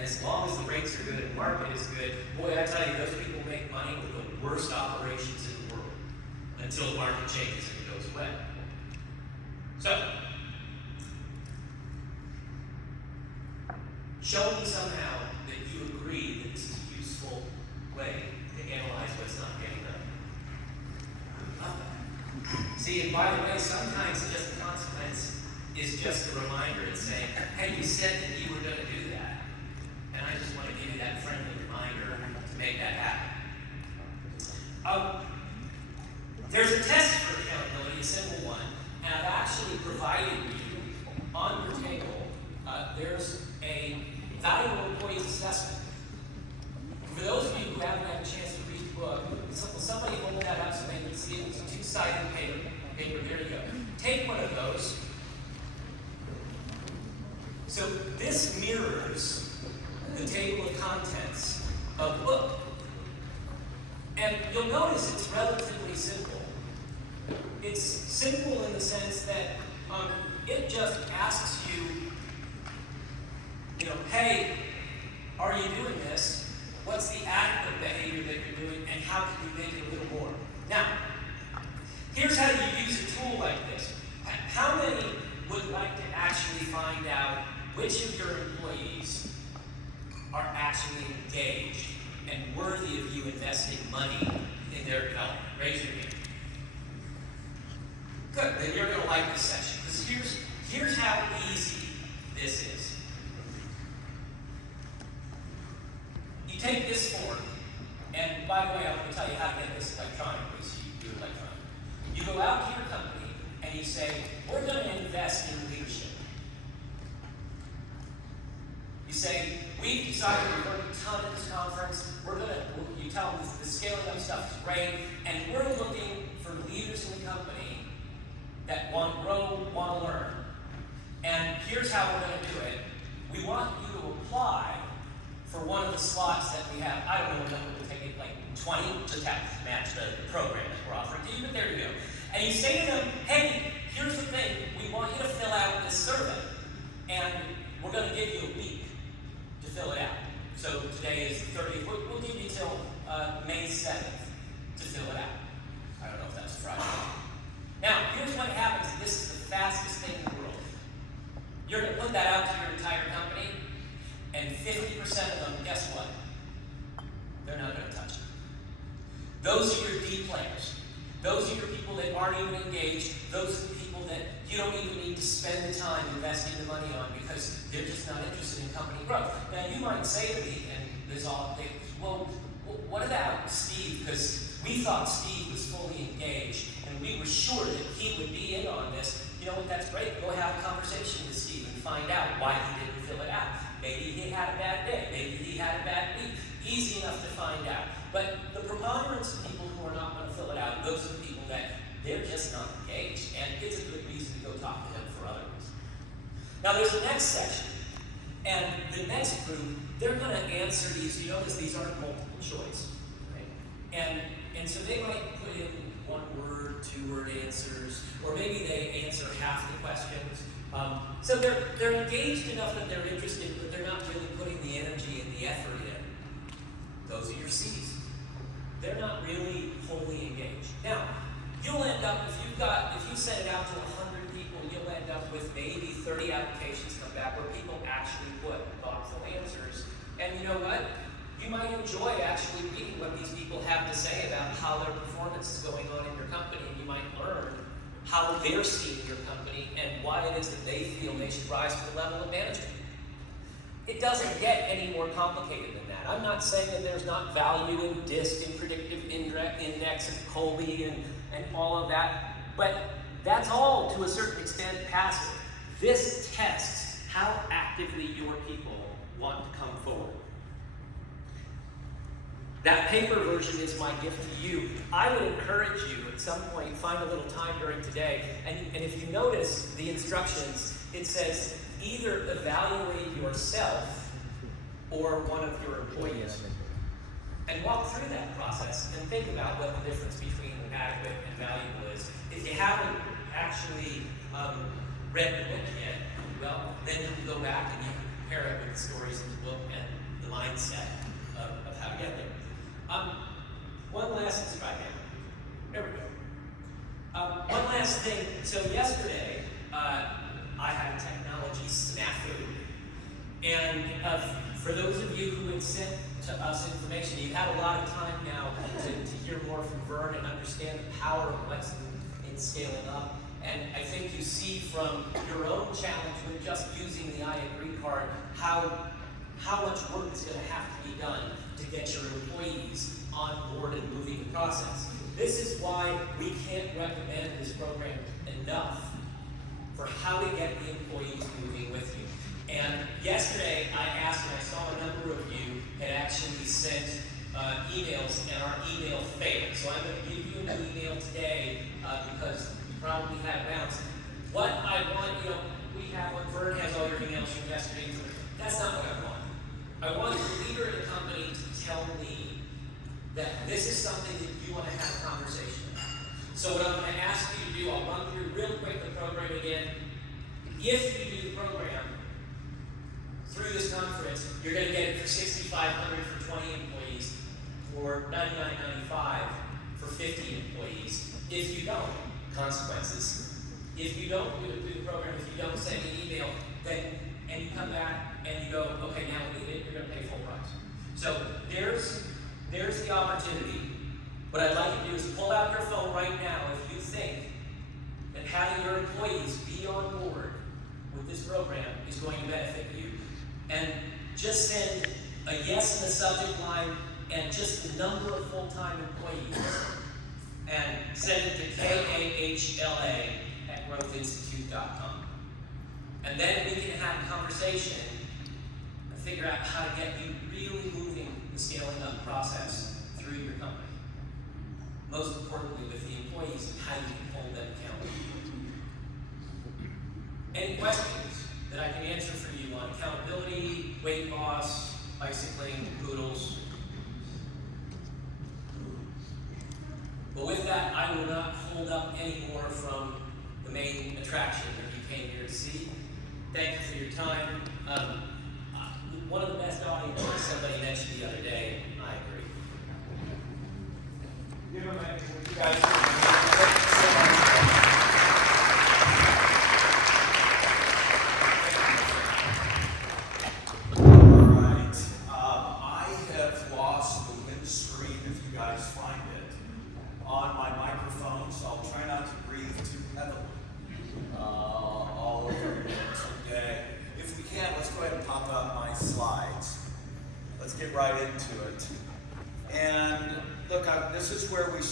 And as long as the rates are good and the market is good, boy, I tell you, those people make money with the worst operations in the world until the market changes and it goes away. So, show me somehow that you agree that this is a useful way to analyze what's not getting done. I love that. See, and by the way, sometimes just the consequence is just a reminder. It's saying, hey, you said that you were going to do that. And I just want to give you that friendly reminder to make that happen. There's a test for accountability, a simple one, and I've actually provided you on your table, there's a valuable employees assessment. For those of you who haven't had a chance to read the book, somebody hold that up so they can see it. It's a two-sided paper. There you go. Take one of those. So this mirrors the table of contents of the book. And you'll notice it's relatively simple. It's simple in the sense that it just asks you, hey, are you doing this? What's the active behavior that you're doing, and how can you make it a little more? Now, here's how you use a tool like this. How many would like to actually find out which of your employees are actually engaged and worthy of you investing money in their development? Raise your hand. Good, then you're going to like this section, because here's how easy this is. You take this form, and by the way, I'm going to tell you how to get this electronically, so you do it electronically. You go out to your company, and you say, we're going to invest in leadership. You say, we've decided we're going to ton at this conference. You tell them the scaling up stuff is great, and we're looking for leaders in the company that want to grow, want to learn. And here's how we're going to do it. We want you to apply for one of the slots that we have. I don't know what number we'll take it, like 20 to match the program that we're offering to you, but there you go. And you say to them, hey, here's the thing. We want you to fill out this survey, and we're going to give you a week to fill it out. So today is the 30th. We'll give you till May 7th to fill it out. I don't know if that's Friday. Now, here's what happens. This is the fastest thing in the world. You're going to put that out to your entire company, and 50% of them, guess what? They're not going to touch it. Those are your D players. Those are your people that aren't even engaged. Those are the people that you don't even need to spend the time investing the money on because they're just not interested in company growth. Now, you might say to me, and there's all things, well, what about Steve? Because we thought Steve was fully engaged, and we were sure that he would be in on this. You know what, that's great. Go have a conversation with Steve and find out why he didn't fill it out. Maybe he had a bad day. Maybe he had a bad week. Easy enough to find out. But the preponderance of people who are not going to fill it out, those are the people that they're just not engaged, and it's a good reason to go talk to him for other reasons. Now there's the next section, and the next group, they're going to answer these. You notice these aren't multiple choice, right? And so they might put in 1-word, 2-word answers, or maybe they answer half the questions. So they're engaged enough that they're interested, but they're not really putting the energy and the effort in. Those are your C's. They're not really wholly engaged. Now, you'll end up, if you send it out to 100 people, you'll end up with maybe 30 applications come back where people actually put thoughtful answers. And you know what? You might enjoy actually reading what these people have to say about how their performance is going on in your company, and you might learn how they're seeing your company and why it is that they feel they should rise to the level of management. It doesn't get any more complicated than that. I'm not saying that there's not value in DISC and predictive index and Colby and all of that, but that's all to a certain extent passive. This tests how actively your people want to come forward. That paper version is my gift to you. I would encourage you at some point, find a little time during today, and if you notice the instructions, it says either evaluate yourself or one of your employees. And walk through that process and think about what the difference between adequate and valuable is. If you haven't actually read the book yet, well, then you can go back and you can compare it with the stories in the book and So yesterday, I had a technology snafu. And for those of you who had sent to us information, you've had a lot of time now to hear more from Vern and understand the power of what's in scaling up. And I think you see from your own challenge with just using the I Agree card how much work is going to have to be done to get your employees on board and moving the process. This is why we can't recommend this program enough for how to get the employees moving with you. And yesterday I asked, and I saw a number of you had actually sent emails, and our email failed. So I'm going to give you an email today because you probably had bounced. What I want, we have, Vern has all your emails from yesterday. That's not what I want. I want the leader of the company to tell me that this is something that you want to have a conversation about. So what I'm going to ask you to do, I'll run through real quick the program again. If you do the program through this conference, you're going to get it for $6,500 for 20 employees, or $99.95 for 50 employees. If you don't, consequences. If you don't do the program, if you don't send an email, then and you come back and you go, okay, now we need it, you're going to pay full price. So there's the opportunity. What I'd like you to do is pull out your phone right now if you think that having your employees be on board with this program is going to benefit you. And just send a yes in the subject line and just the number of full-time employees. And send it to kahala@growthinstitute.com. And then we can have a conversation and figure out how to get you really moving the scaling up process through your company. Most importantly, with the employees, how you can hold them accountable. Any questions that I can answer for you on accountability, weight loss, bicycling, poodles? But with that, I will not hold up any more from the main attraction that you came here to see. Thank you for your time. One of the best audiences somebody mentioned the other day. I agree. Give them a, you guys. Thank you so much. All right. I have lost the windscreen, if you guys find it, on my microphone, so I'll try not to breathe too heavily all over today. If we can, let's go ahead and pop up my slides. Let's get right into it. And look, this is where we start.